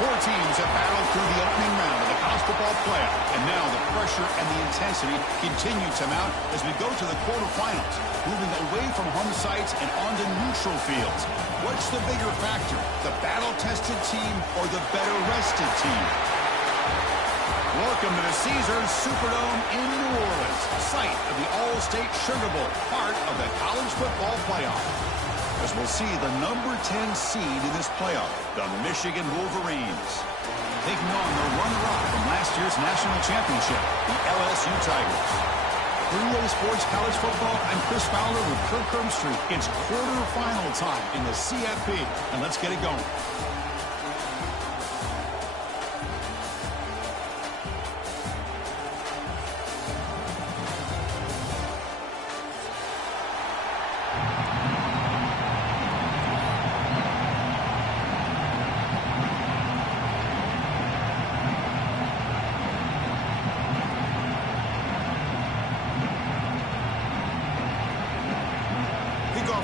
Four teams have battled through the opening round of the college football playoff, and now the pressure and the intensity continue to mount as we go to the quarterfinals, moving away from home sites and onto neutral fields. What's the bigger factor, the battle-tested team or the better-rested team? Welcome to the Caesars Superdome in New Orleans, site of the All-State Sugar Bowl, part of the college football playoff. As we'll see the number 10 seed in this playoff, the Michigan Wolverines, taking on the runner-up from last year's national championship, the LSU Tigers. Three-way sports college football, I'm Chris Fowler with Kirk Herbstreit. It's quarterfinal time in the CFP, and let's get it going.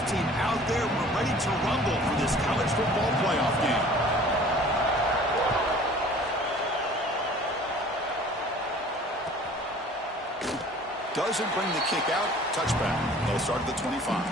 Team out there, we're ready to rumble for this college football playoff game. Doesn't bring the kick out. Touchback. They'll start at the 25.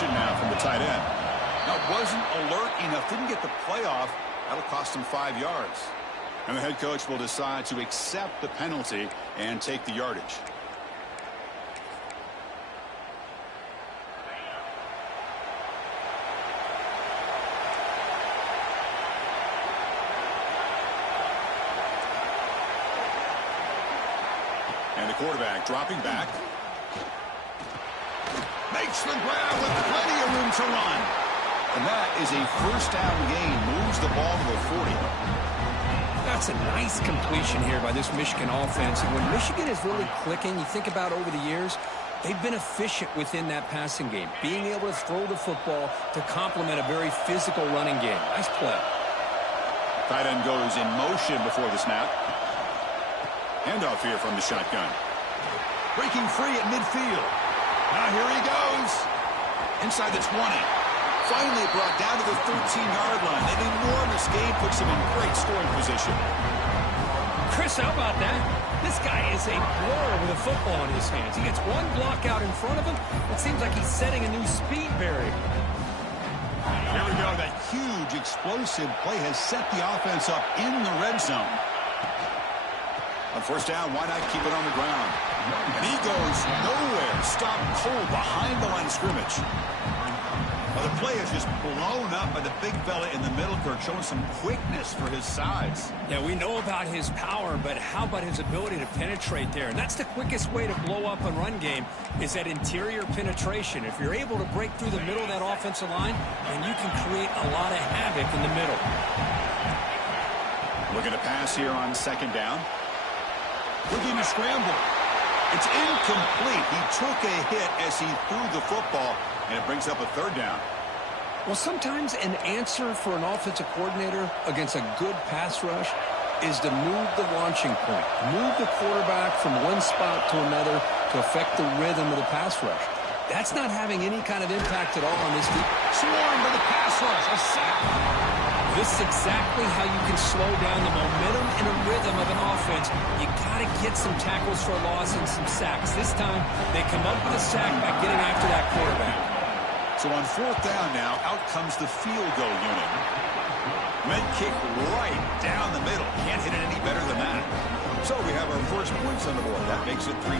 Now from the tight end. Now, wasn't alert enough, didn't get the playoff. That'll cost him 5 yards. And the head coach will decide to accept the penalty and take the yardage. And the quarterback dropping back. Makes the grab with plenty of room to run. And that is a first down gain. Moves the ball to the 40. That's a nice completion here by this Michigan offense. And when Michigan is really clicking, you think about over the years, they've been efficient within that passing game. Being able to throw the football to complement a very physical running game. Nice play. Tight end goes in motion before the snap. Handoff here from the shotgun. Breaking free at midfield. Now here he goes. Inside the 20. Finally brought down to the 13-yard line. An enormous gain puts him in great scoring position. Chris, how about that? This guy is a blower with a football in his hands. He gets one block out in front of him. It seems like he's setting a new speed barrier. Here we go. That huge explosive play has set the offense up in the red zone. On first down, why not keep it on the ground? And he goes nowhere. Stopped cold behind the line of scrimmage. Well, the play is just blown up by the big fella in the middle, Kirk, showing some quickness for his size. Yeah, we know about his power, but how about his ability to penetrate there? And that's the quickest way to blow up a run game is that interior penetration. If you're able to break through the middle of that offensive line, then you can create a lot of havoc in the middle. Looking to pass here on second down. Looking to scramble. It's incomplete. He took a hit as he threw the football, and it brings up a third down. Well, sometimes an answer for an offensive coordinator against a good pass rush is to move the launching point. Move the quarterback from one spot to another to affect the rhythm of the pass rush. That's not having any kind of impact at all on this team. Swarmed by the pass rush. A sack. This is exactly how you can slow down the momentum and a rhythm of an offense. You got to get some tackles for a loss and some sacks. This time, they come up with a sack by getting after that quarterback. So on fourth down now, out comes the field goal unit. Med kick right down the middle. Can't hit it any better than that. So we have our first points on the board. That makes it 3-0.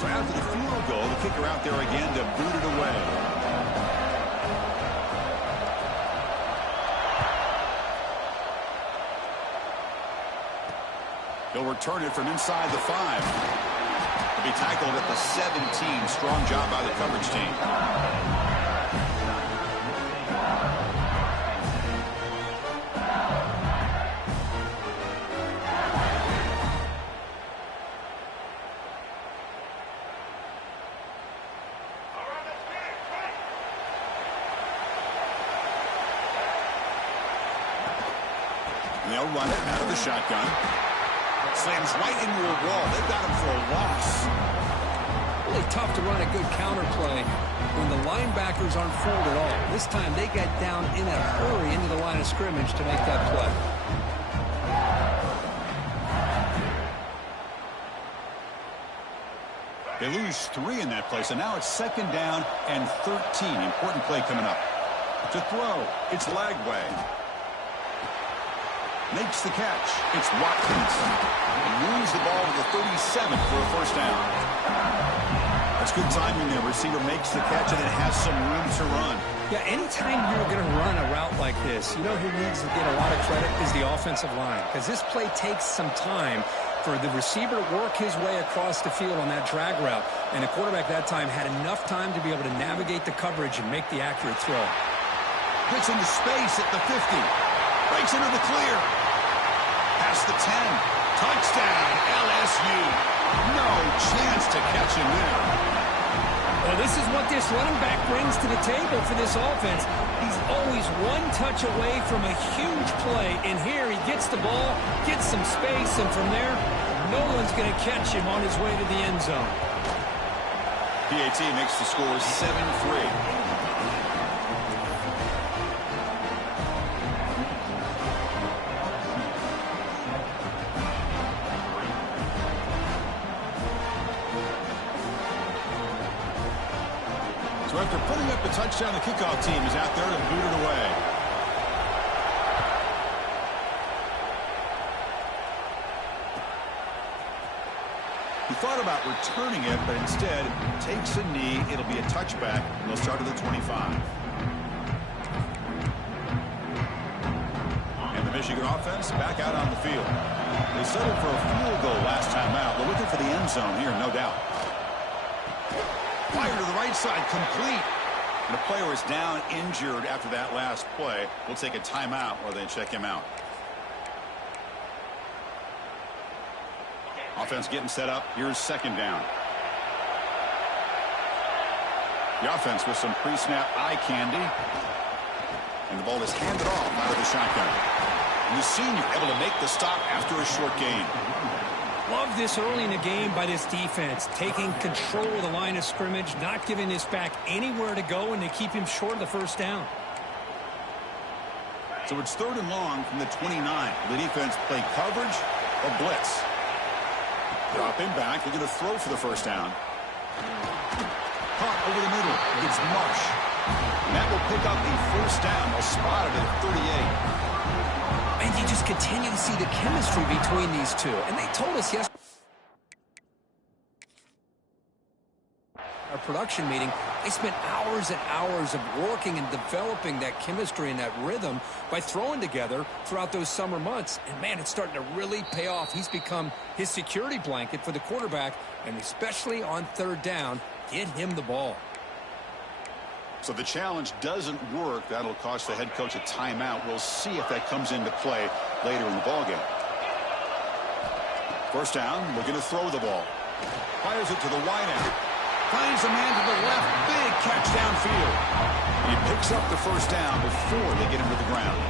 So after the field goal, the kicker out there again to boot it away. He'll return it from inside the 5. He'll be tackled at the 17. Strong job by the coverage team. they'll run it out of the shotgun. Slams right into a wall. They've got him for a loss. Really tough to run a good counter play when the linebackers aren't fooled at all. This time they got down in a hurry into the line of scrimmage to make that play. They lose 3 in that play, so now it's 2nd down and 13. Important play coming up. To throw, it's Lagway. Makes the catch. It's Watkins. And moves the ball to the 37 for a first down. That's good timing there. Receiver makes the catch and it has some room to run. Yeah, anytime you're going to run a route like this, you know who needs to get a lot of credit is the offensive line. Because this play takes some time for the receiver to work his way across the field on that drag route. And the quarterback that time had enough time to be able to navigate the coverage and make the accurate throw. Gets into space at the 50. Breaks into the clear. Past the 10. Touchdown, LSU. No chance to catch him there. Well, this is what this running back brings to the table for this offense. He's always one touch away from a huge play. And here he gets the ball, gets some space, and from there, no one's going to catch him on his way to the end zone. PAT makes the score 7-3. So after putting up the touchdown, the kickoff team is out there to boot it away. He thought about returning it, but instead takes a knee. It'll be a touchback, and they'll start at the 25. And the Michigan offense back out on the field. They settled for a field goal last time out. They're looking for the end zone here, no doubt. Fire to the right side, complete. And the player is down injured after that last play. We'll take a timeout while they check him out. Offense getting set up. Here's 2nd down. The offense with some pre-snap eye candy. And the ball is handed off out of the shotgun. And the senior able to make the stop after a short gain. Love this early in the game by this defense, taking control of the line of scrimmage, not giving this back anywhere to go, and they keep him short of the first down. So it's 3rd and long from the 29. The defense play coverage or blitz. Drop him back. They're going to throw for the first down. Caught over the middle. It's Marsh. And that will pick up the first down. They'll spot it at 38. And you just continue to see the chemistry between these two. And they told us yesterday, our production meeting, they spent hours and hours of working and developing that chemistry and that rhythm by throwing together throughout those summer months. And, man, it's starting to really pay off. He's become his security blanket for the quarterback, and especially on 3rd down, get him the ball. So the challenge doesn't work. That'll cost the head coach a timeout. We'll see if that comes into play later in the ballgame. First down, looking to throw the ball. Fires it to the wideout. Finds a man to the left. Big catch downfield. He picks up the first down before they get him to the ground.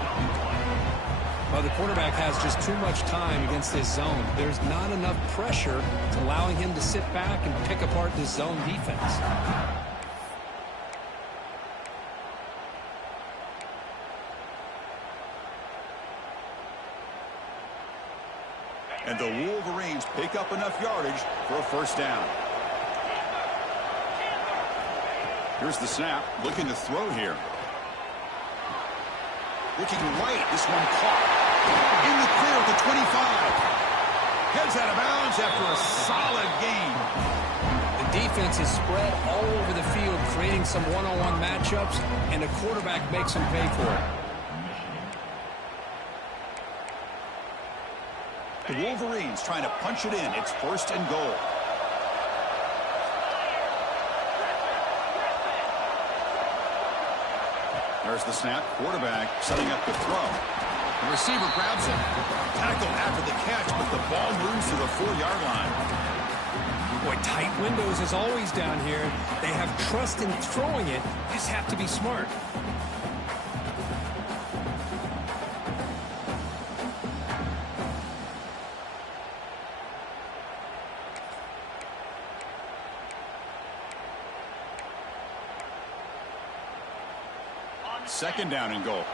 Well, the quarterback has just too much time against this zone. There's not enough pressure to allowing him to sit back and pick apart this zone defense. And the Wolverines pick up enough yardage for a first down. Here's the snap. Looking to throw here. Looking right. This one caught. In the clear at the 25. Heads out of bounds after a solid gain. The defense is spread all over the field, creating some one-on-one matchups, and the quarterback makes them pay for it. The Wolverines trying to punch it in. It's 1st and goal. There's the snap. Quarterback setting up the throw. The receiver grabs it. Tackled after the catch, but the ball moves to the 4-yard line. Boy, tight windows as always down here. They have trust in throwing it. Just have to be smart. Second down and goal.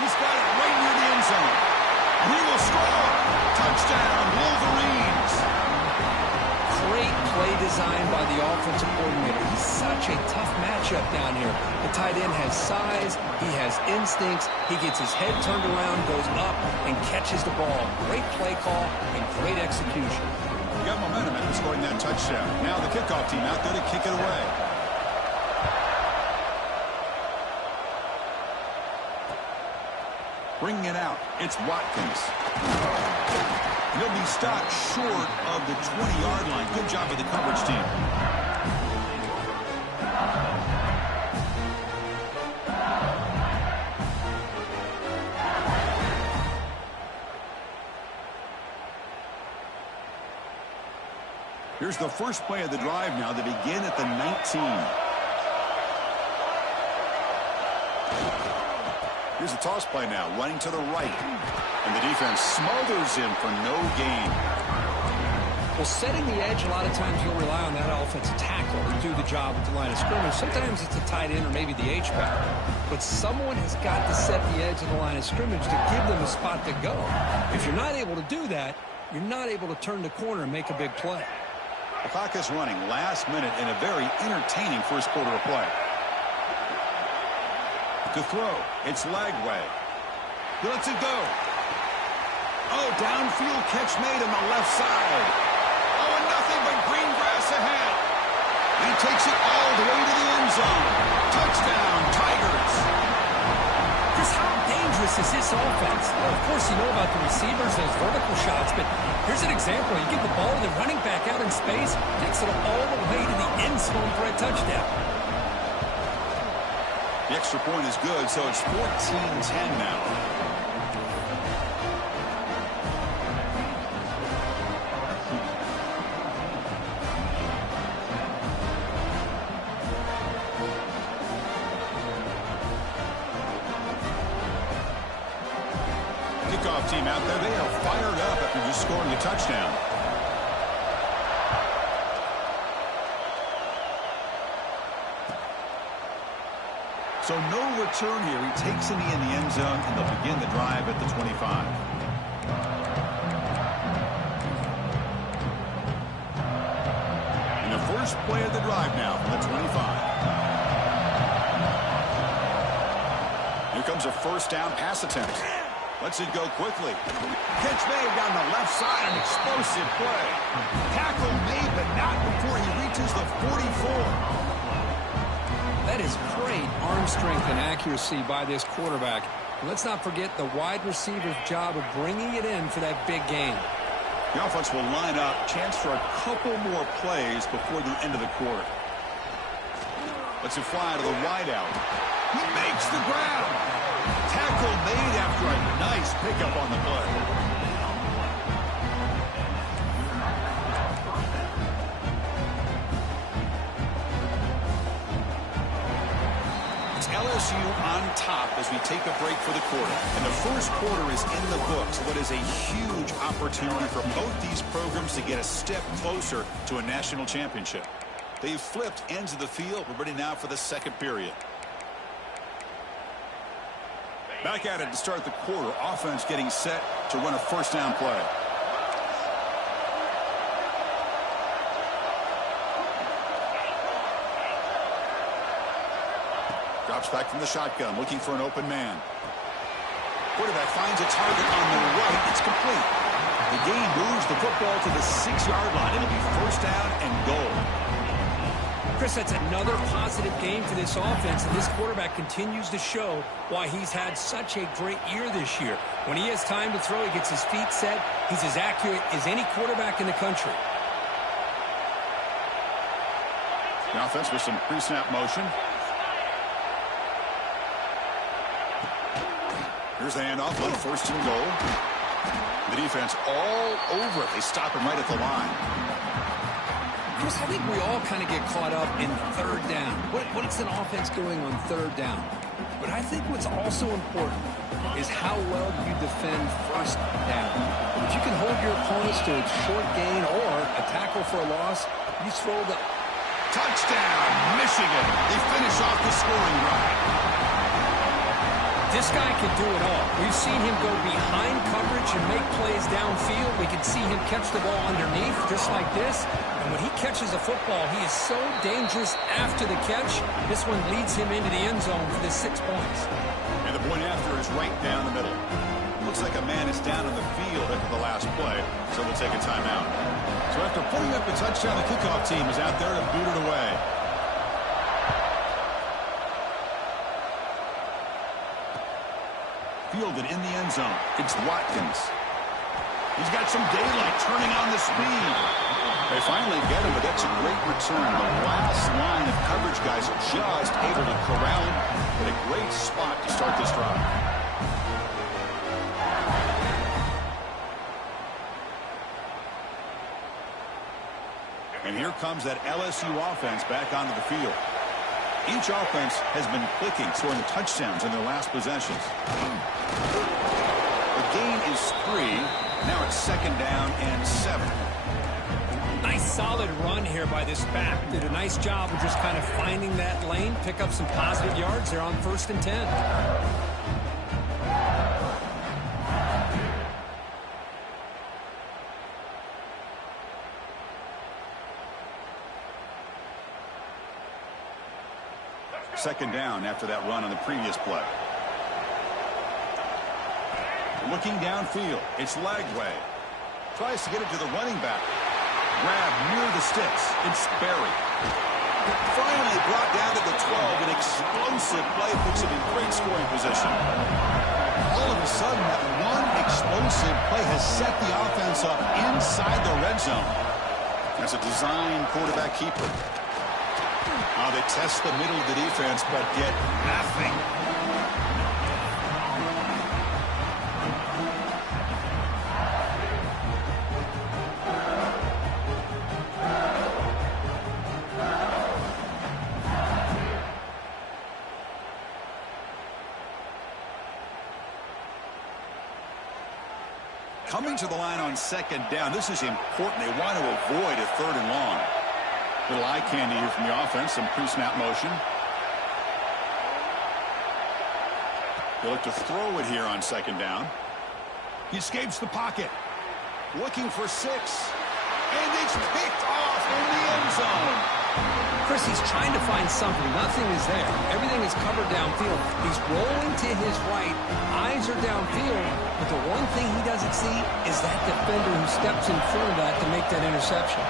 He's got it right near the end zone. And he will score. Touchdown, Wolverines. Great play design by the offensive coordinator. He's such a tough matchup down here. The tight end has size. He has instincts. He gets his head turned around, goes up, and catches the ball. Great play call and great execution. He got momentum after scoring that touchdown. Now the kickoff team out there to kick it away. Bringing it out, it's Watkins. He'll be stopped short of the 20-yard line. Good job by the coverage team. Here's the first play of the drive now. They begin at the 19. Here's the toss play now, running to the right. And the defense smothers him for no gain. Well, setting the edge, a lot of times you'll rely on that offensive tackle to do the job at the line of scrimmage. Sometimes it's a tight end or maybe the H-back. But someone has got to set the edge of the line of scrimmage to give them a spot to go. If you're not able to do that, you're not able to turn the corner and make a big play. The clock is running last minute in a very entertaining first quarter of play. To throw, it's Lagway. He lets it go. Oh, downfield catch made on the left side. Oh, and nothing but green grass ahead. He takes it all the way to the end zone. Touchdown, Tigers. Chris, how dangerous is this offense? Well, of course, you know about the receivers, those vertical shots, but here's an example. You give the ball to the running back out in space, takes it all the way to the end zone for a touchdown. The extra point is good, so it's 14-10 now. Kickoff team out there, they are fired up after just scoring a touchdown. So no return here. He takes it in the end zone, and they'll begin the drive at the 25. And the first play of the drive now from the 25. Here comes a first down pass attempt. Lets it go quickly. Catch made down the left side, an explosive play. Tackle made, but not before he reaches the 44. That is great arm strength and accuracy by this quarterback. And let's not forget the wide receiver's job of bringing it in for that big game. The offense will line up, chance for a couple more plays before the end of the quarter. Lets it fly to the wideout. He makes the grab. Tackle made after a nice pickup on the play. LSU on top as we take a break for the quarter. And the first quarter is in the books. What is a huge opportunity for both these programs to get a step closer to a national championship. They've flipped ends of the field. We're ready now for the second period. Back at it to start the quarter. Offense getting set to run a first down play. Drops back from the shotgun, looking for an open man. Quarterback finds a target on the right. It's complete. The gain moves the football to the 6-yard line. It'll be first down and goal. Chris, that's another positive game for this offense, and this quarterback continues to show why he's had such a great year this year. When he has time to throw, he gets his feet set. He's as accurate as any quarterback in the country. The offense with some pre-snap motion. Here's the handoff, one first and goal. The defense all over it. They stop him right at the line. Chris, I think we all kind of get caught up in third down. What is an offense doing on third down? But I think what's also important is how well you defend first down. If you can hold your opponents to a short gain or a tackle tackle for a loss. You throw the... Touchdown, Michigan. They finish off the scoring drive. This guy can do it all. We've seen him go behind coverage and make plays downfield. We can see him catch the ball underneath, just like this. And when he catches a football, he is so dangerous after the catch. This one leads him into the end zone for the 6 points. And the point after is right down the middle. Looks like a man is down on the field after the last play, so we'll take a timeout. So after putting up a touchdown, the kickoff team is out there to boot it away. Fielded in the end zone. It's Watkins. He's got some daylight turning on the speed. They finally get him, but that's a great return. The last line of coverage guys are just able to corral him. But a great spot to start this drive. And here comes that LSU offense back onto the field. Each offense has been clicking, scoring touchdowns in their last possessions. The gain is 3. Now it's 2nd down and 7. Nice solid run here by this back. Did a nice job of just kind of finding that lane, pick up some positive yards there on 1st and 10. Second down after that run on the previous play. Looking downfield, it's Lagway. Tries to get it to the running back. Grab near the sticks. It's Berry. Finally brought down to the 12. An explosive play puts him in great scoring position. All of a sudden, that one explosive play has set the offense up inside the red zone. That's a design quarterback keeper. They test the middle of the defense, but get nothing. Coming to the line on 2nd down, this is important. They want to avoid a 3rd and long. Little eye candy here from the offense, some pre-snap motion. They look to throw it here on 2nd down. He escapes the pocket. Looking for 6. And it's picked off in the end zone. Chris, he's trying to find something. Nothing is there. Everything is covered downfield. He's rolling to his right. Eyes are downfield. But the one thing he doesn't see is that defender who steps in front of that to make that interception.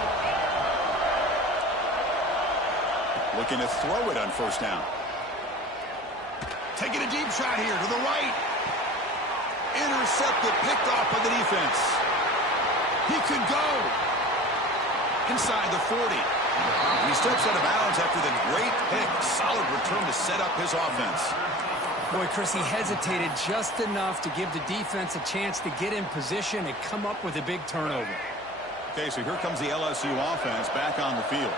Looking to throw it on 1st down. Taking a deep shot here to the right. Intercepted, picked off by the defense. He could go inside the 40. He steps out of bounds after the great pick. Solid return to set up his offense. Boy, Chris, he hesitated just enough to give the defense a chance to get in position and come up with a big turnover. Okay, so here comes the LSU offense back on the field.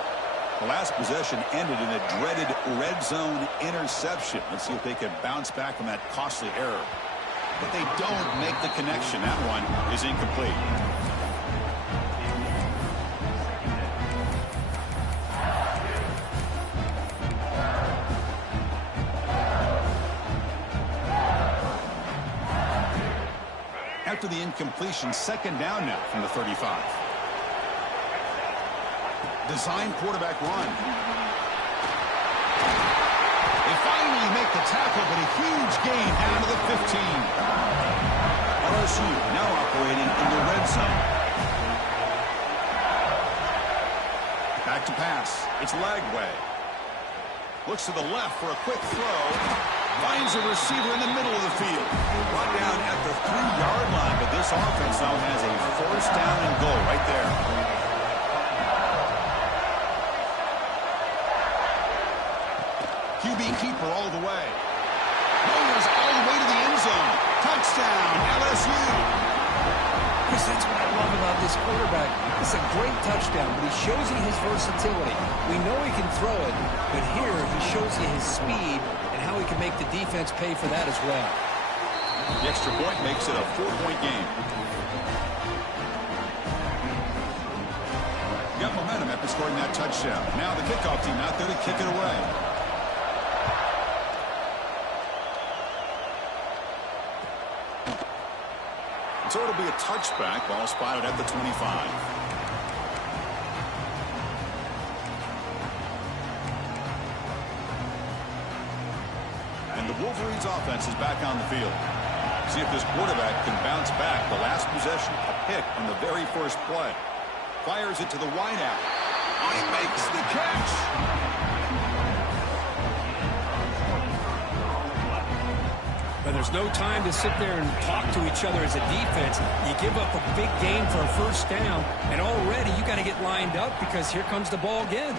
The last possession ended in a dreaded red zone interception. Let's see if they can bounce back from that costly error. But they don't make the connection. That one is incomplete. After the incompletion, 2nd down now from the 35. Design quarterback run. They finally make the tackle, but a huge gain down to the 15. LSU now operating in the red zone. Back to pass. It's Lagway. Looks to the left for a quick throw. Finds a receiver in the middle of the field. Brought down at the 3-yard line, but this offense now has a 1st down and goal right there. QB keeper all the way. Motors all the way to the end zone. Touchdown, LSU. Chris, that's what I love about this quarterback. It's a great touchdown, but he shows you his versatility. We know he can throw it, but here he shows you his speed and how he can make the defense pay for that as well. The extra point makes it a 4-point game. got momentum after scoring that touchdown. Now the kickoff team out there to kick it away. So it'll be a touchback. Ball spotted at the 25. And the Wolverines offense is back on the field. See if this quarterback can bounce back. The last possession, a pick on the very first play. Fires it to the wideout. He makes the catch. But there's no time to sit there and talk to each other as a defense. You give up a big gain for a first down, and already you got to get lined up because here comes the ball again.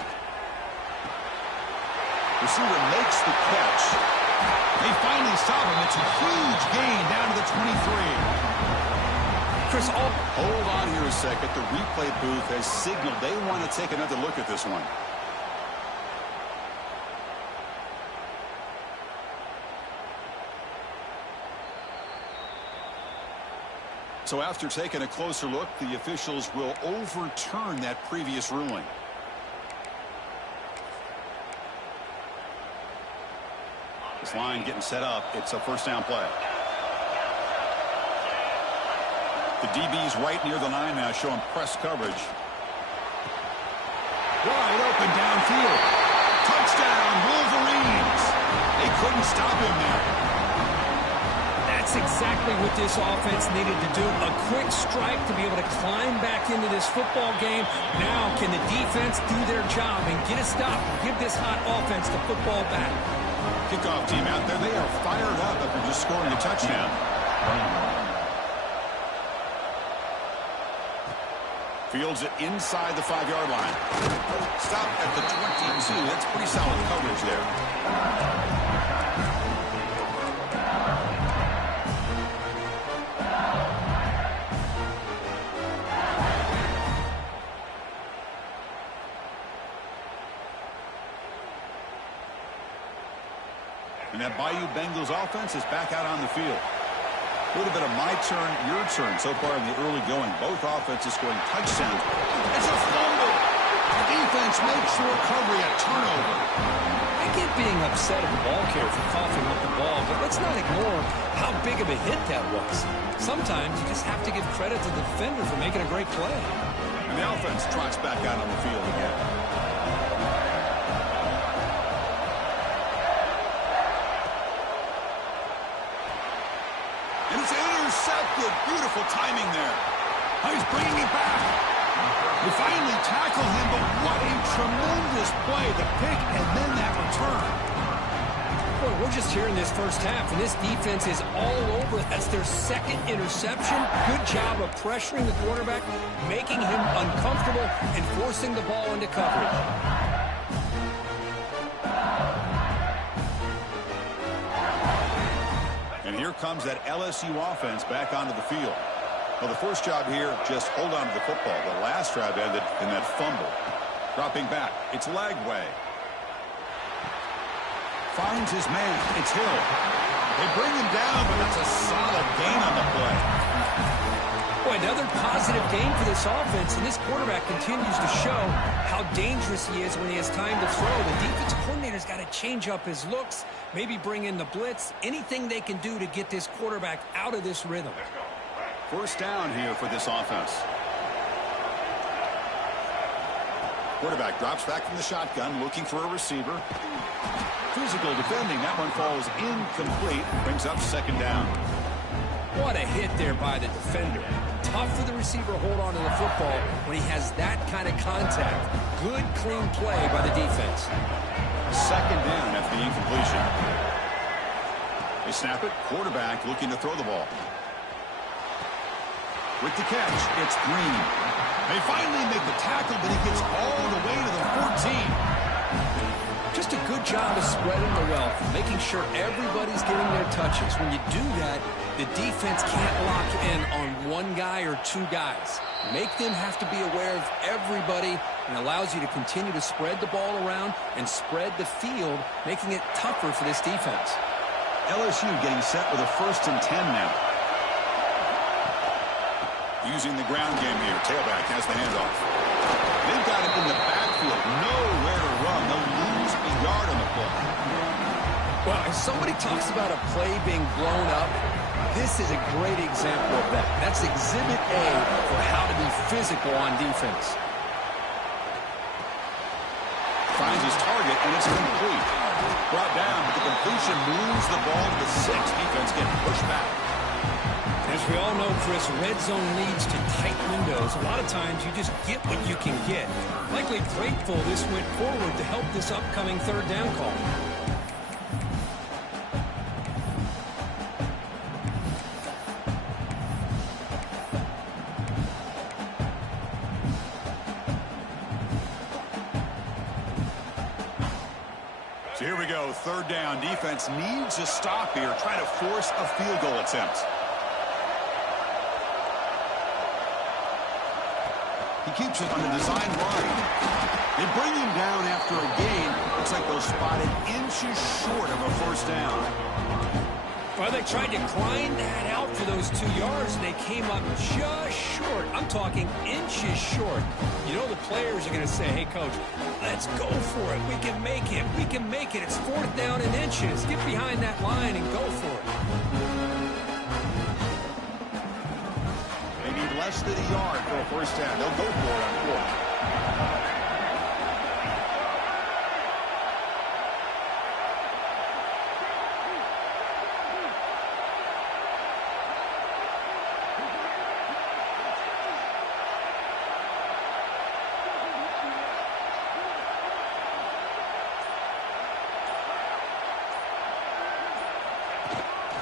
Receiver makes the catch. They finally stop him. It's a huge gain down to the 23. Chris, hold on here a second. The replay booth has signaled they want to take another look at this one. So after taking a closer look, the officials will overturn that previous ruling. This line getting set up. It's a first down play. The DB's right near the line now, showing press coverage. Wide open downfield. Touchdown, Wolverines. They couldn't stop him there. That's exactly what this offense needed to do. A quick strike to be able to climb back into this football game. Now can the defense do their job and get a stop and give this hot offense the football back? Kickoff team out there. They are fired up after just scoring a touchdown. Fields it inside the 5-yard line. Stop at the 22. That's pretty solid coverage there. And that Bayou Bengals offense is back out on the field. A little bit of my turn, your turn so far in the early going. Both offenses scoring touchdowns. It's a fumble. The defense makes the recovery a turnover. I get being upset at the ball carrier for coughing up the ball, but let's not ignore how big of a hit that was. Sometimes you just have to give credit to the defender for making a great play. And the offense trots back out on the field again. And it's intercepted. Beautiful timing there. Oh, he's bringing it back. They finally tackle him, but what a tremendous play. The pick and then that return. Boy, we're just here in this first half, and this defense is all over. That's their second interception. Good job of pressuring the quarterback, making him uncomfortable, and forcing the ball into coverage. And here comes that LSU offense back onto the field. Well, the first job here, just hold on to the football. The last drive ended in that fumble. Dropping back, it's Lagway. Finds his man, it's Hill. They bring him down, but that's a solid gain on the play. Boy, another positive gain for this offense, and this quarterback continues to show how dangerous he is when he has time to throw. The defensive coordinator's got to change up his looks, maybe bring in the blitz, anything they can do to get this quarterback out of this rhythm. First down here for this offense. Quarterback drops back from the shotgun, looking for a receiver. Physical defending. That one falls incomplete. Brings up second down. What a hit there by the defender. Tough for the receiver to hold on to the football when he has that kind of contact. Good, clean play by the defense. Second down after the incompletion. They snap it. Quarterback looking to throw the ball. With the catch, it's Green. They finally make the tackle, but he gets all the way to the 14. Just a good job of spreading the wealth, making sure everybody's getting their touches. When you do that, the defense can't lock in on one guy or two guys. Make them have to be aware of everybody, and allows you to continue to spread the ball around and spread the field, making it tougher for this defense. LSU getting set with a 1st and 10 now. Using the ground game here. Tailback has the handoff. They've got When somebody talks about a play being blown up, this is a great example of that. That's Exhibit A for how to be physical on defense. Finds his target, and it's complete. Brought down, but the completion moves the ball to the 6. Defense getting pushed back. As we all know, Chris, red zone leads to tight windows. A lot of times you just get what you can get. Likely grateful this went forward to help this upcoming third down call. So here we go, third down. Defense needs a stop here, trying to force a field goal attempt. He keeps it on the design run. They bring him down after a gain. Looks like they'll spot it inches short of a first down. Well, they tried to grind that out for those 2 yards, and they came up just short. I'm talking inches short. You know the players are going to say, hey, Coach, let's go for it. We can make it. We can make it. It's fourth down in inches. Get behind that line and go for it. They need less than a yard for a first down. They'll go for it on fourth.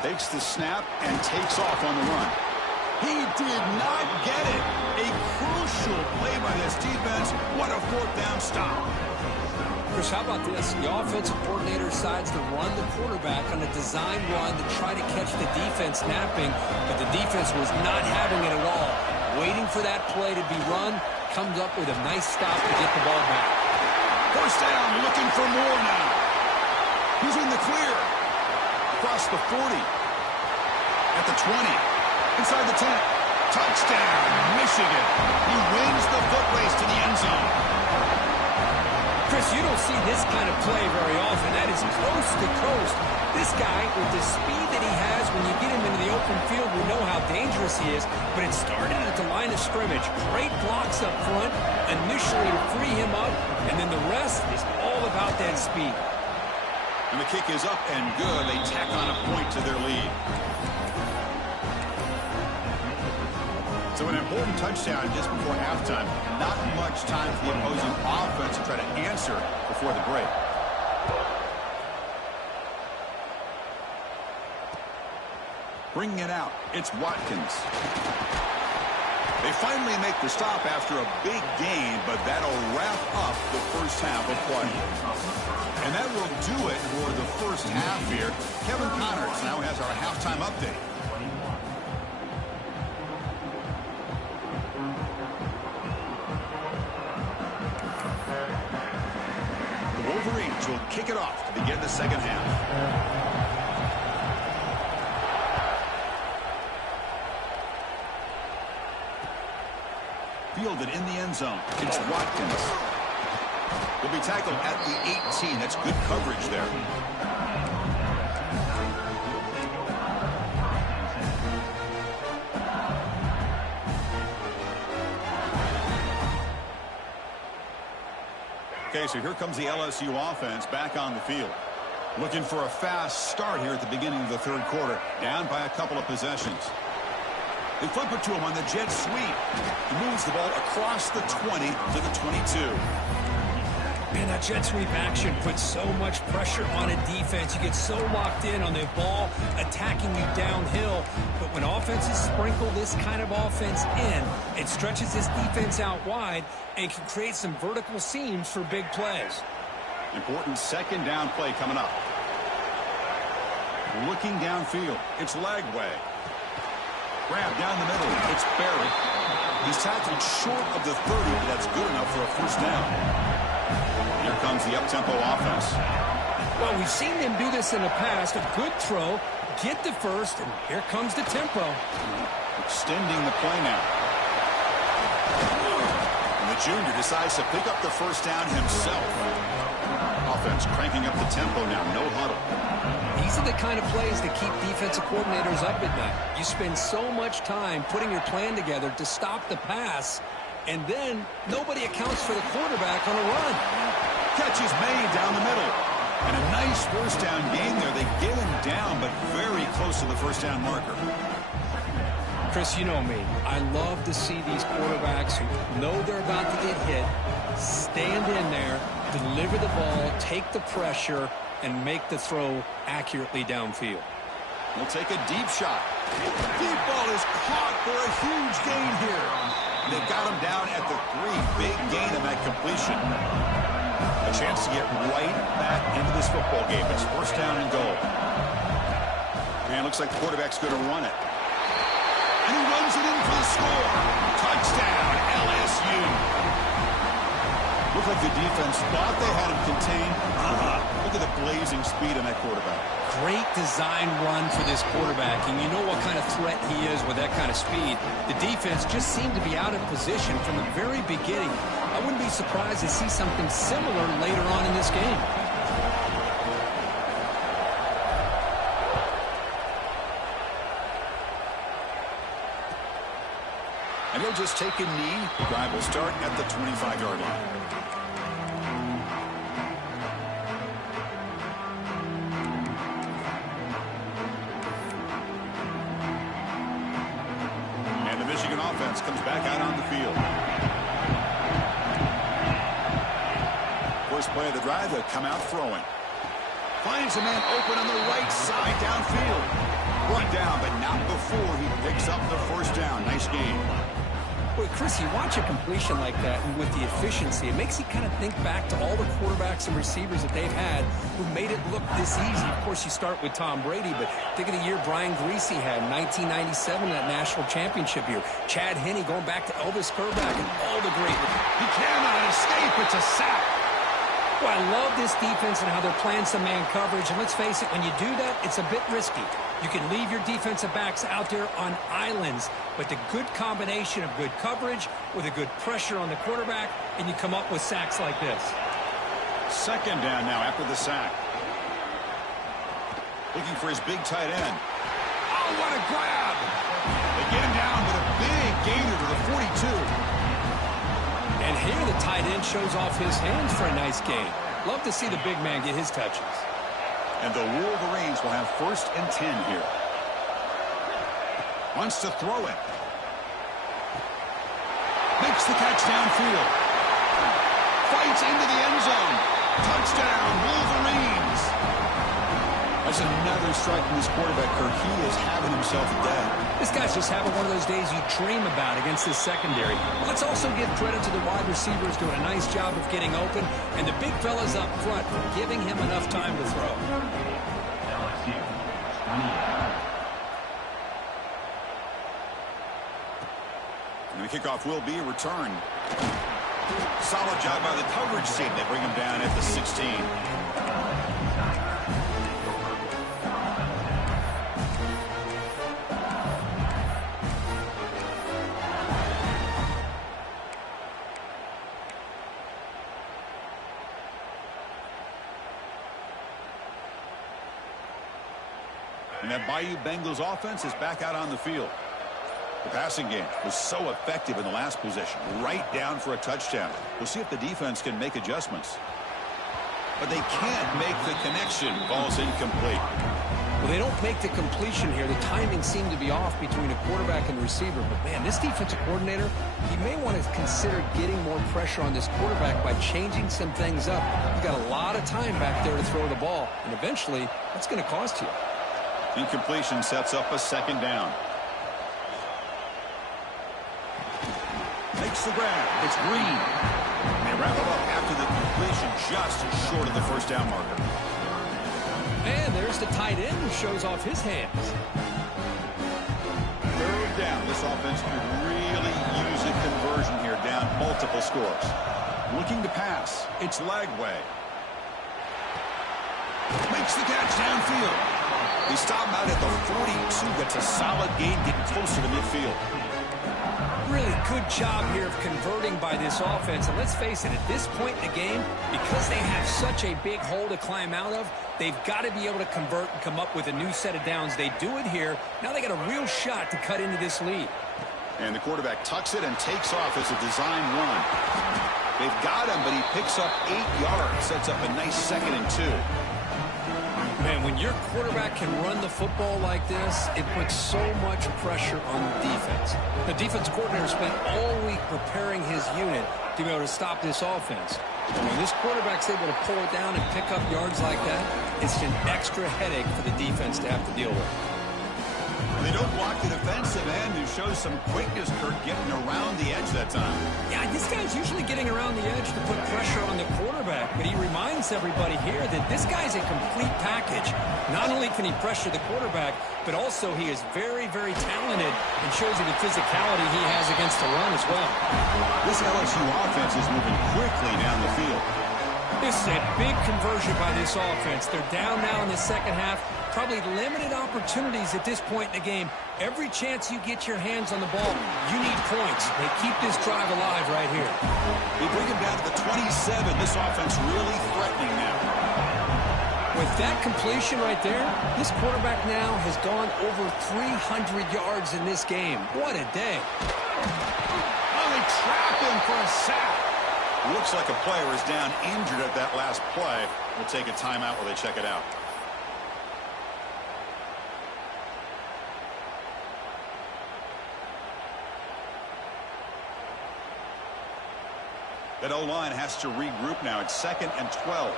Takes the snap and takes off on the run. He did not get it. A crucial play by this defense. What a fourth down stop. Chris, how about this? The offensive coordinator decides to run the quarterback on a design run to try to catch the defense napping, but the defense was not having it at all. Waiting for that play to be run, comes up with a nice stop to get the ball back. First down, looking for more now. He's in the clear. Across the 40. At the 20. Inside the 10. Touchdown, Michigan. He wins the foot race to the end zone. Chris, you don't see this kind of play very often. That is coast to coast. This guy, with the speed that he has, when you get him into the open field, we know how dangerous he is. But it started at the line of scrimmage. Great blocks up front, initially to free him up, and then the rest is all about that speed. And the kick is up and good. They tack on a point to their lead. So an important touchdown just before halftime. Not much time for the opposing offense to try to answer before the break. Bringing it out, it's Watkins. They finally make the stop after a big gain, but that'll wrap up the first half of play. And that will do it for the first half here. Kevin Connors now has our halftime update. The Wolverines will kick it off to begin the second half. Fielded in the end zone. It's Watkins. Will be tackled at the 18. That's good coverage there. Okay, so here comes the LSU offense back on the field. Looking for a fast start here at the beginning of the third quarter. Down by a couple of possessions. They flip it to him on the jet sweep. He moves the ball across the 20 to the 22. Man, that jet sweep action puts so much pressure on a defense. You get so locked in on the ball attacking you downhill. But when offenses sprinkle this kind of offense in, it stretches this defense out wide and can create some vertical seams for big plays. Important second down play coming up. Looking downfield. It's Lagway. Grab down the middle. It's Barry. He's tackled short of the 30, but that's good enough for a first down. Here comes the up-tempo offense. Well, we've seen them do this in the past. A good throw, get the first, and here comes the tempo. Extending the play now. And the junior decides to pick up the first down himself. Offense cranking up the tempo now. No huddle. These are the kind of plays that keep defensive coordinators up at night. You spend so much time putting your plan together to stop the pass, and then nobody accounts for the quarterback on a run. Catch is made down the middle. And a nice first down gain there. They get him down, but very close to the first down marker. Chris, you know me. I love to see these quarterbacks who know they're about to get hit, stand in there, deliver the ball, take the pressure, and make the throw accurately downfield. He'll take a deep shot. Deep ball is caught for a huge gain here. They've got him down at the 3. Big gain on that completion. A chance to get right back into this football game. It's first down and goal. And it looks like the quarterback's going to run it. And he runs it in for the score. Touchdown, LSU. Looked like the defense thought they had him contained. Look at the blazing speed on that quarterback. Great design run for this quarterback, and you know what kind of threat he is with that kind of speed. The defense just seemed to be out of position from the very beginning. I wouldn't be surprised to see something similar later on in this game. And he'll just take a knee. The drive will start at the 25-yard line. And the Michigan offense comes back out on the field. First play of the drive, they'll come out throwing. Finds a man open on the right side downfield. Run down, but not before he picks up the first down. Nice game. Boy, Chris, you watch a completion like that, and with the efficiency, it makes you kind of think back to all the quarterbacks and receivers that they've had who made it look this easy. Of course, you start with Tom Brady, but think of the year Brian Griese had in 1997, that national championship year. Chad Henne going back to Elvis Kerback and all the great. He cannot escape. It's a sack. Well, I love this defense and how they're playing some man coverage. And let's face it, when you do that, it's a bit risky. You can leave your defensive backs out there on islands, but the good combination of good coverage with a good pressure on the quarterback, and you come up with sacks like this. Second down now after the sack. Looking for his big tight end. Oh, what a grab! They get him down with a big gainer to the 42. And here the tight end shows off his hands for a nice gain. Love to see the big man get his touches. And the Wolverines will have first and 10 here. Wants to throw it. Makes the catch downfield. Fights into the end zone. Touchdown, Wolverines. That's another strike from this quarterback, Kirk. He is having himself a day. This guy's just having one of those days you dream about against this secondary. Let's also give credit to the wide receivers doing a nice job of getting open, and the big fellas up front for giving him enough time to throw. And the kickoff will be a return. Solid job by the coverage team. They bring him down at the 16. And that Bayou Bengals offense is back out on the field. The passing game was so effective in the last possession, right down for a touchdown. We'll see if the defense can make adjustments. But they can't make the connection. Ball's incomplete. Well, they don't make the completion here. The timing seemed to be off between a quarterback and receiver. But, man, this defensive coordinator, he may want to consider getting more pressure on this quarterback by changing some things up. You've got a lot of time back there to throw the ball. And eventually, that's going to cost you. Incompletion sets up a second down. Makes the grab. It's Green. And they wrap it up after the completion, just short of the first down marker. And there's the tight end who shows off his hands. Third down. This offense could really use a conversion here, down multiple scores. Looking to pass. It's Lagway. Makes the catch downfield. They stop him out at the 42. That's a solid gain, getting closer to midfield. really good job here of converting by this offense. And let's face it, at this point in the game, because they have such a big hole to climb out of, they've got to be able to convert and come up with a new set of downs. They do it here. Now they got a real shot to cut into this lead. And the quarterback tucks it and takes off as a design run. They've got him, but he picks up 8 yards. Sets up a nice 2nd and 2. Man, when your quarterback can run the football like this, it puts so much pressure on the defense. The defense coordinator spent all week preparing his unit to be able to stop this offense. And when this quarterback's able to pull it down and pick up yards like that, it's an extra headache for the defense to have to deal with. They don't block the defensive end, who shows some quickness, Kirk, getting around the edge that time. Yeah, this guy's usually getting around the edge to put pressure on the quarterback, but he reminds everybody here that this guy's a complete package. Not only can he pressure the quarterback, but also he is very, very talented and shows you the physicality he has against the run as well. This LSU offense is moving quickly down the field. This is a big conversion by this offense. They're down now in the second half. Probably limited opportunities at this point in the game. Every chance you get your hands on the ball, you need points. They keep this drive alive right here. They bring him down to the 27. This offense really threatening now. With that completion right there, this quarterback now has gone over 300 yards in this game. What a day. Oh, they trap him for a sack. Looks like a player is down injured at that last play. We'll take a timeout while they check it out. That O-line has to regroup now. It's 2nd and 12.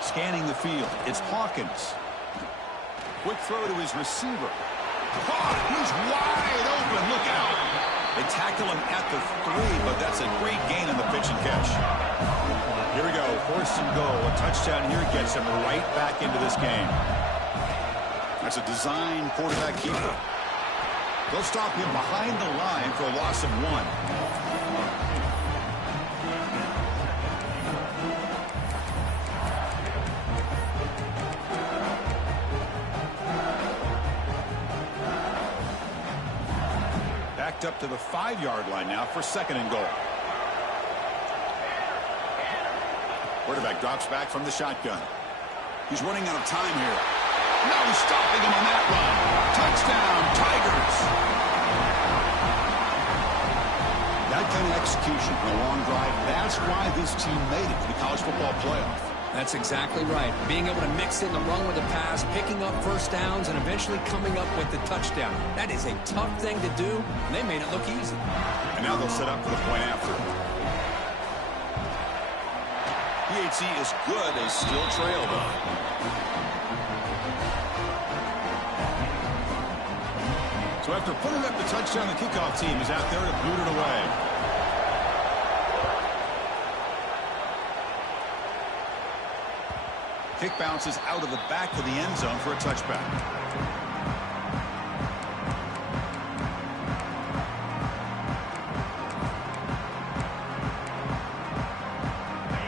Scanning the field. It's Hawkins. Quick throw to his receiver. Caught. He's wide open. Look out. They tackle him at the 3, but that's a great gain on the pitch and catch. Here we go. 1st and goal. A touchdown here gets him right back into this game. That's a design quarterback keeper. They'll stop him behind the line for a loss of 1. Backed up to the 5-yard line now for 2nd and goal. Quarterback drops back from the shotgun. He's running out of time here. No stopping him on that run. Touchdown, Tigers. That kind of execution in a long drive, that's why this team made it to the college football playoff. That's exactly right. Being able to mix in the run with the pass, picking up first downs, and eventually coming up with the touchdown. That is a tough thing to do, and they made it look easy. And now they'll set up for the point after. PHC is good. They still trail, though. So after putting up the touchdown, the kickoff team is out there to boot it away. Kick bounces out of the back of the end zone for a touchback.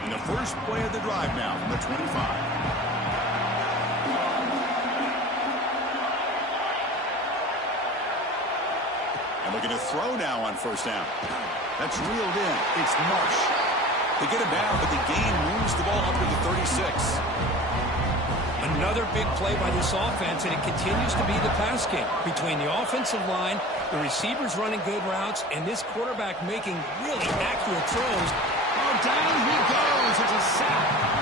And the first play of the drive now from the 25. And looking to throw now on 1st down. That's reeled in. It's Marsh. They get him down, but the gain moves the ball up to the 36. Another big play by this offense, and it continues to be the pass game. Between the offensive line, the receivers running good routes, and this quarterback making really accurate throws. Oh, down he goes. It's a sack.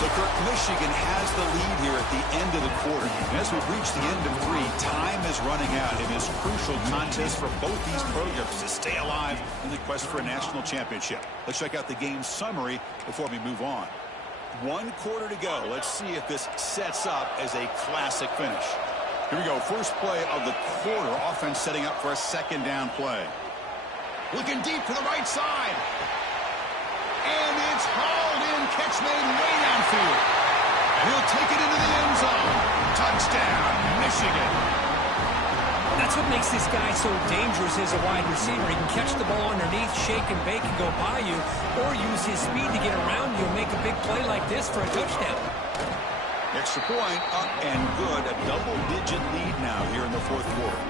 So, Kirk, Michigan has the lead here at the end of the quarter. And as we've reached the end of 3, time is running out in this crucial contest for both these programs to stay alive in the quest for a national championship. Let's check out the game summary before we move on. 1 quarter to go. Let's see if this sets up as a classic finish. Here we go. First play of the quarter. Offense setting up for a 2nd down play. Looking deep to the right side. And it's hauled in. Catch made way downfield. And he'll take it into the end zone. Touchdown, Michigan. That's what makes this guy so dangerous as a wide receiver. He can catch the ball underneath, shake and bake and go by you, or use his speed to get around you and make a big play like this for a touchdown. Extra point, up and good. A double-digit lead now here in the fourth quarter.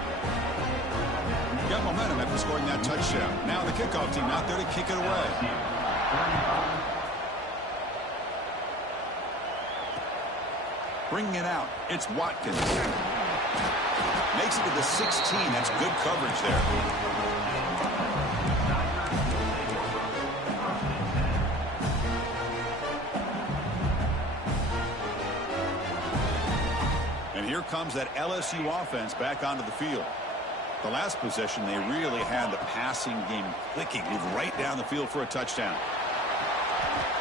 Got momentum after scoring that touchdown. Now the kickoff team out there to kick it away. Bringing it out, it's Watkins. Makes it to the 16. That's good coverage there. And here comes that LSU offense back onto the field. The last possession, they really had the passing game clicking. Moved right down the field for a touchdown.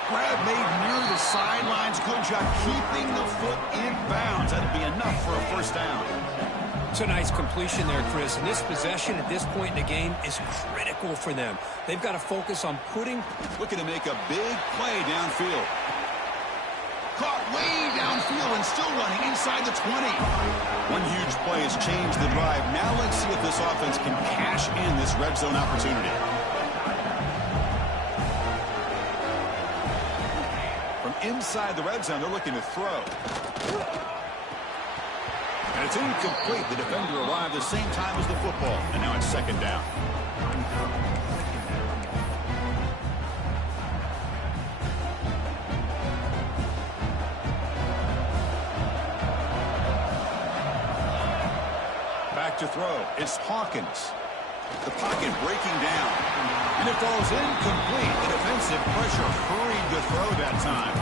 Grab made near the sidelines. Good job keeping the foot in bounds. That'll be enough for a first down. It's a nice completion there, Chris. And this possession at this point in the game is critical for them. They've got to focus on looking to make a big play downfield. Caught way downfield and still running inside the 20. One huge play has changed the drive. Now let's see if this offense can cash in this red zone opportunity. From inside the red zone, they're looking to throw. And it's incomplete. The defender arrived the same time as the football. And now it's second down. Back to throw. It's Hawkins. The pocket breaking down. And it falls incomplete. The defensive pressure hurried the throw that time.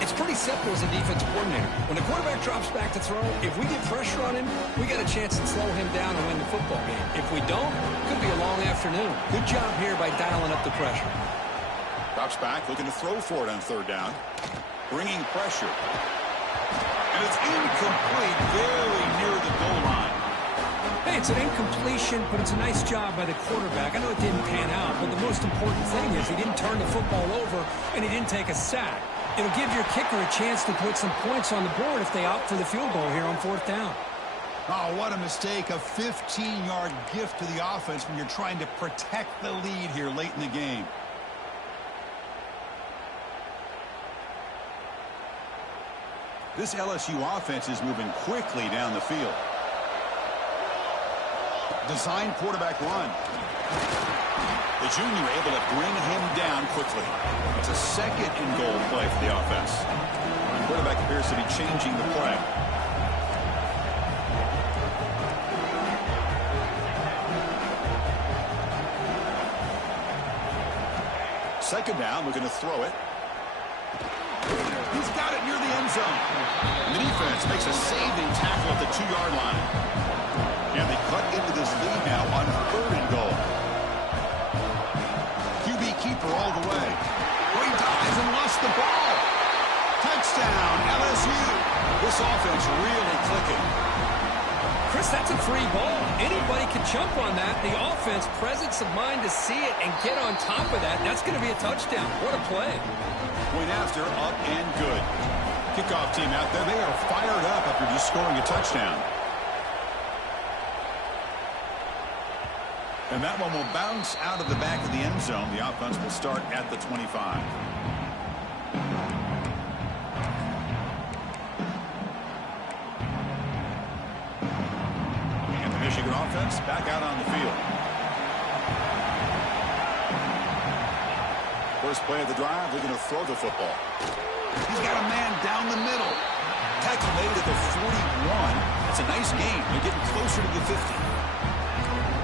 It's pretty simple as a defensive coordinator. When the quarterback drops back to throw, if we get pressure on him, we got a chance to slow him down and win the football game. If we don't, it could be a long afternoon. Good job here by dialing up the pressure. Drops back, looking to throw for it on third down. Bringing pressure. And it's incomplete, very near the goal line. Hey, it's an incompletion, but it's a nice job by the quarterback. I know it didn't pan out, but the most important thing is he didn't turn the football over and he didn't take a sack. It'll give your kicker a chance to put some points on the board if they opt for the field goal here on fourth down. Oh, what a mistake. A 15-yard gift to the offense when you're trying to protect the lead here late in the game. This LSU offense is moving quickly down the field. Design quarterback run. The junior able to bring him down quickly. It's a second and goal play for the offense. The quarterback appears to be changing the play. Second down, looking to throw it. He's got it near the end zone. And the defense makes a saving tackle at the 2-yard line. And they cut into this lead now on third and goal. QB keeper all the way. Oh, he dives and lost the ball. Touchdown, LSU. This offense really clicking. Chris, that's a free ball. Anybody can jump on that. The offense, presence of mind to see it and get on top of that. That's going to be a touchdown. What a play. Point after, up and good. Kickoff team out there. They are fired up after just scoring a touchdown. And that one will bounce out of the back of the end zone. The offense will start at the 25. And the Michigan offense back out on the field. First play of the drive, they're going to throw the football. He's got a man down the middle. Tackle made at the 41. That's a nice gain. They're getting closer to the 50.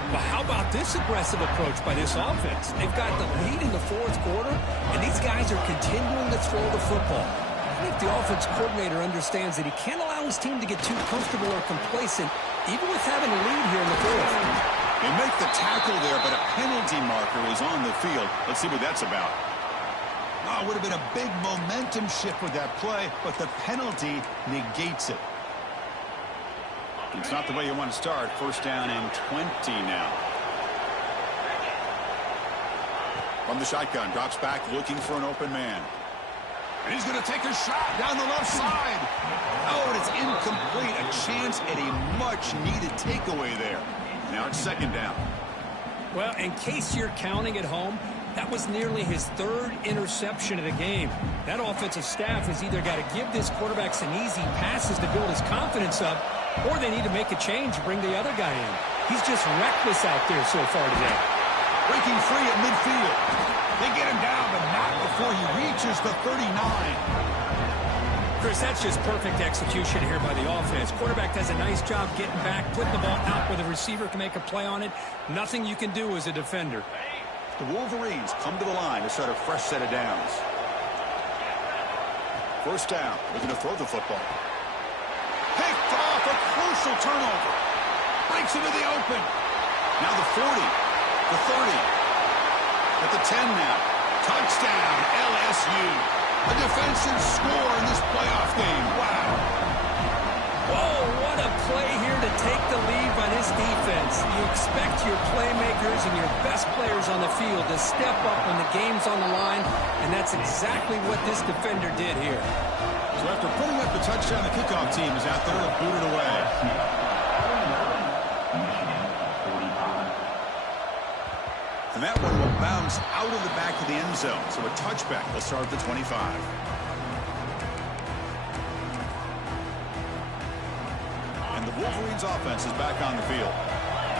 Well, how about this aggressive approach by this offense? They've got the lead in the fourth quarter, and these guys are continuing to throw the football. I think the offense coordinator understands that he can't allow his team to get too comfortable or complacent, even with having a lead here in the fourth. They make the tackle there, but a penalty marker is on the field. Let's see what that's about. Oh, it would have been a big momentum shift with that play, but the penalty negates it. It's not the way you want to start. First down and 20 now. From the shotgun, drops back looking for an open man. And he's going to take a shot down the left side. Oh, and it's incomplete. A chance at a much-needed takeaway there. Now it's second down. Well, in case you're counting at home, that was nearly his third interception of the game. That offensive staff has either got to give this quarterback some easy passes to build his confidence up, or they need to make a change and bring the other guy in. He's just reckless out there so far today. Breaking free at midfield. They get him down, but not before he reaches the 39. Chris, that's just perfect execution here by the offense. Quarterback does a nice job getting back, putting the ball out where the receiver can make a play on it. Nothing you can do as a defender. The Wolverines come to the line to start a fresh set of downs. First down, looking to throw the football. Picked off, a crucial turnover. Breaks into the open. Now the 40, the 30, at the 10 now. Touchdown, LSU. A defensive score in this playoff game. Wow. Whoa, what a play here to take the lead by this defense. You expect your playmakers and your best players on the field to step up when the game's on the line, and that's exactly what this defender did here. So after putting up the touchdown, the kickoff team is out there to boot it away. And that one will bounce out of the back of the end zone. So a touchback will start at the 25. And the Wolverines offense is back on the field.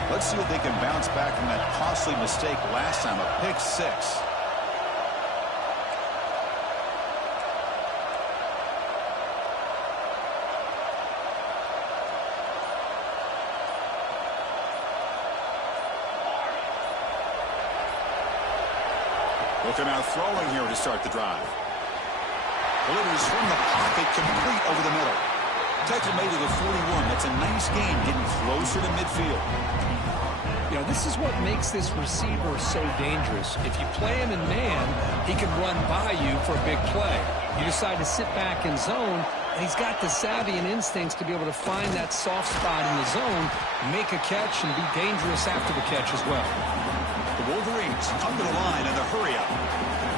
Let's see if they can bounce back from that costly mistake last time, a pick six. Looking out throwing here to start the drive. Delivers from the pocket, complete over the middle. Tackle made to the 41. That's a nice gain, getting closer to midfield. You know, this is what makes this receiver so dangerous. If you play him in man, he can run by you for a big play. You decide to sit back in zone, and he's got the savvy and instincts to be able to find that soft spot in the zone, make a catch, and be dangerous after the catch as well. The Wolverines come to the line in the hurry-up.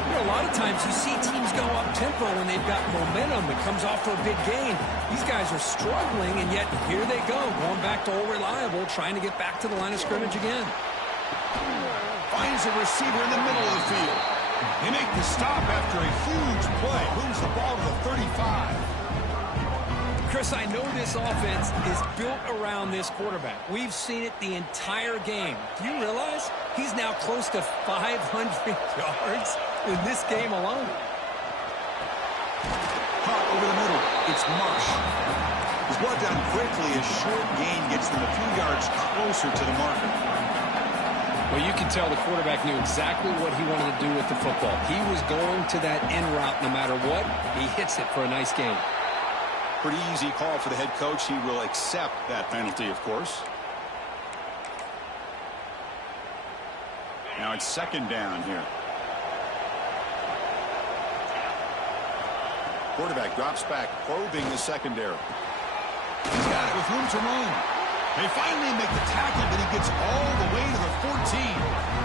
You know, a lot of times you see teams go up-tempo when they've got momentum. It comes off for a big gain. These guys are struggling, and yet here they go, going back to old reliable, trying to get back to the line of scrimmage again. Finds a receiver in the middle of the field. They make the stop after a huge play. Moves the ball to the 35. Chris, I know this offense is built around this quarterback. We've seen it the entire game. Do you realize he's now close to 500 yards in this game alone? Caught over the middle. It's Marsh. He's brought down quickly. A short gain gets them a few yards closer to the marker. Well, you can tell the quarterback knew exactly what he wanted to do with the football. He was going to that end route no matter what. He hits it for a nice gain. Pretty easy call for the head coach. He will accept that penalty, of course. Now it's second down here. Quarterback drops back, probing the secondary. He's got it with room to roam. They finally make the tackle, but he gets all the way to the 14.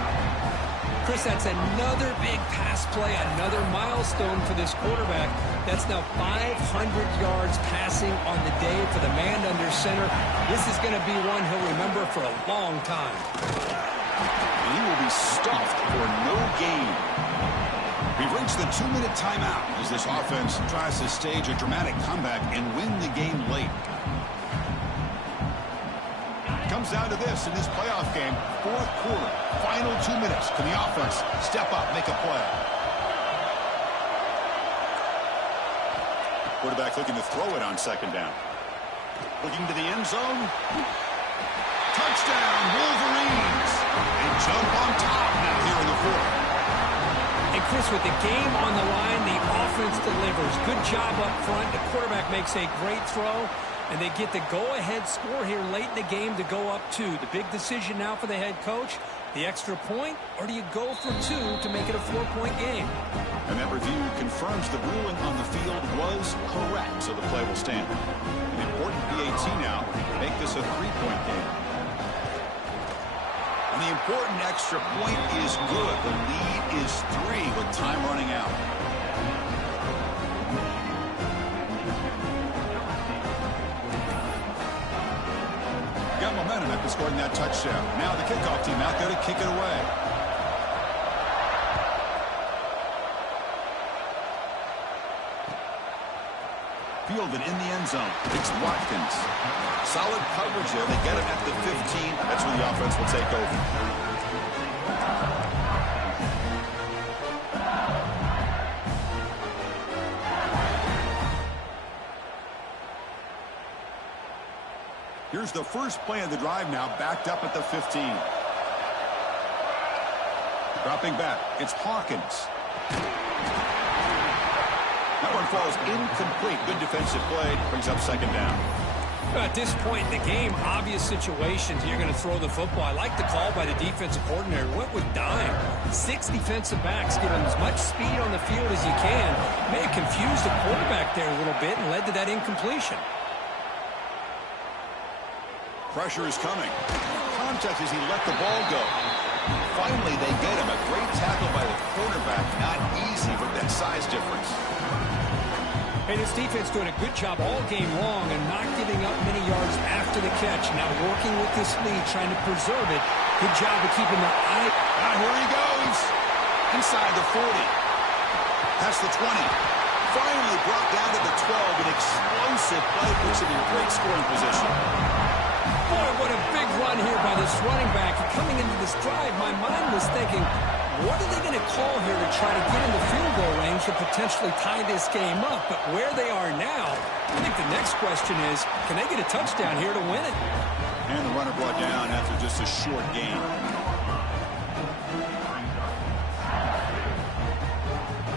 Chris, that's another big pass play, another milestone for this quarterback. That's now 500 yards passing on the day for the man under center. This is going to be one he'll remember for a long time. And he will be stuffed for no gain. We've reached the 2-minute timeout as this offense tries to stage a dramatic comeback and win the game late. Comes down to this in this playoff game, fourth quarter, final 2 minutes. Can the offense step up, make a play? Quarterback looking to throw it on second down. Looking to the end zone. Touchdown, Wolverines. They jump on top now here in the fourth. And Chris, with the game on the line, the offense delivers. Good job up front. The quarterback makes a great throw. And they get the go-ahead score here late in the game to go up 2. The big decision now for the head coach, the extra point, or do you go for 2 to make it a 4-point game? And that review confirms the ruling on the field was correct, so the play will stand. An important PAT now, make this a 3-point game. And the important extra point is good. The lead is 3 with time running out. got momentum after scoring that touchdown. Now the kickoff team out there to kick it away. Fielded in the end zone. It's Watkins. Solid coverage there. They get him at the 15. That's where the offense will take over. Here's the first play of the drive now, backed up at the 15. Dropping back, it's Hawkins. That one falls incomplete. Good defensive play. Brings up second down. At this point in the game, obvious situations, you're going to throw the football. I like the call by the defensive coordinator. Went with dime. 6 defensive backs. Give them as much speed on the field as you can. May have confused the quarterback there a little bit and led to that incompletion. Pressure is coming. Contact as he let the ball go. Finally, they get him. A great tackle by the quarterback. Not easy with that size difference. Hey, this defense doing a good job all game long and not giving up many yards after the catch. Now working with this lead, trying to preserve it. Good job of keeping the eye. Now here he goes. Inside the 40. Past the 20. Finally brought down to the 12. An explosive play puts him in great scoring position. Boy, what a big run here by this running back. Coming into this drive, my mind was thinking, what are they going to call here to try to get in the field goal range to potentially tie this game up? But where they are now, I think the next question is, can they get a touchdown here to win it? And the runner brought down after just a short gain.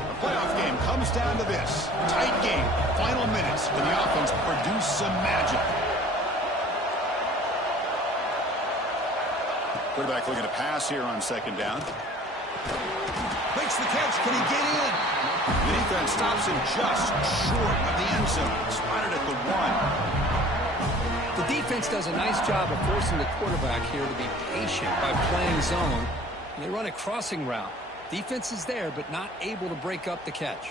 The playoff game comes down to this. Tight game. Final minutes. Can the offense produce some magic? Quarterback looking to pass here on second down. Makes the catch. Can he get in? The defense stops him just short of the end zone. Spotted at the 1. The defense does a nice job of forcing the quarterback here to be patient by playing zone. And they run a crossing route. Defense is there, but not able to break up the catch.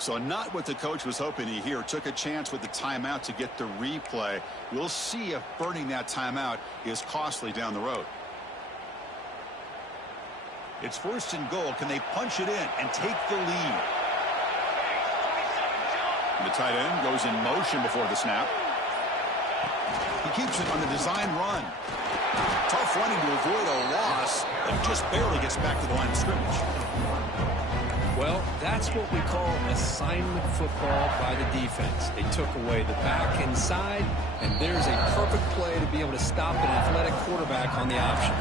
So not what the coach was hoping to hear. Took a chance with the timeout to get the replay. We'll see if burning that timeout is costly down the road. It's first and goal. Can they punch it in and take the lead? And the tight end goes in motion before the snap. He keeps it on the design run. Tough running to avoid a loss, and just barely gets back to the line of scrimmage. Well, that's what we call assignment football by the defense. They took away the back inside, and there's a perfect play to be able to stop an athletic quarterback on the option.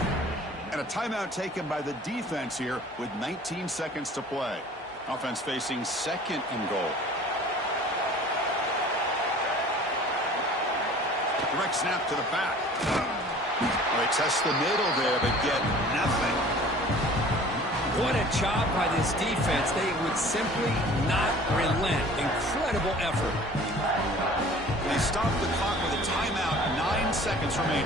And a timeout taken by the defense here with 19 seconds to play. Offense facing second and goal. Direct snap to the back. Well, they test the middle there, but get nothing. What a job by this defense. They would simply not relent. Incredible effort. They stop the clock with a timeout. 9 seconds remaining.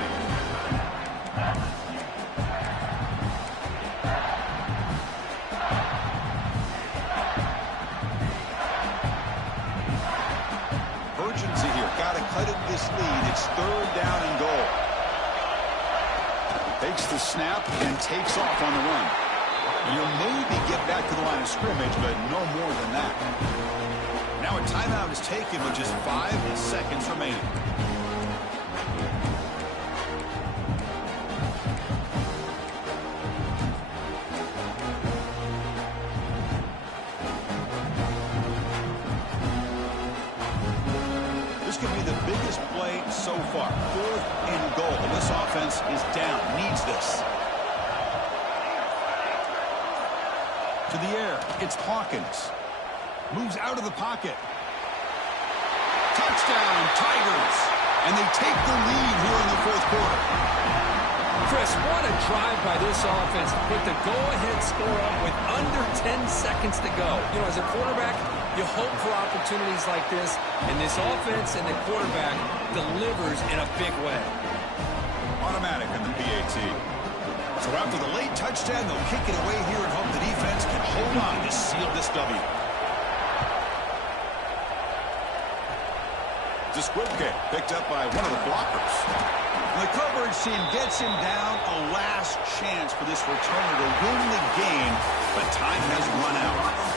Urgency here. Got to cut it this lead. It's third down and goal. Takes the snap and takes off on the run. You'll maybe get back to the line of scrimmage, but no more than that. Now a timeout is taken with just 5 seconds remaining. This could be the biggest play so far. 4th and goal. And this offense is down. Needs this. To the air, it's Hawkins. Moves out of the pocket. Touchdown, Tigers. And they take the lead here in the 4th quarter. Chris, what a drive by this offense to put the go-ahead score up with under 10 seconds to go. You know, as a quarterback, You hope for opportunities like this, and this offense and the quarterback delivers in a big way. Automatic in the PAT. So after the late touchdown, they'll kick it away here and hope the defense can hold on to seal this W. Disquipke picked up by one of the blockers. And the coverage team gets him down. A last chance for this returner to win the game, but time has run out.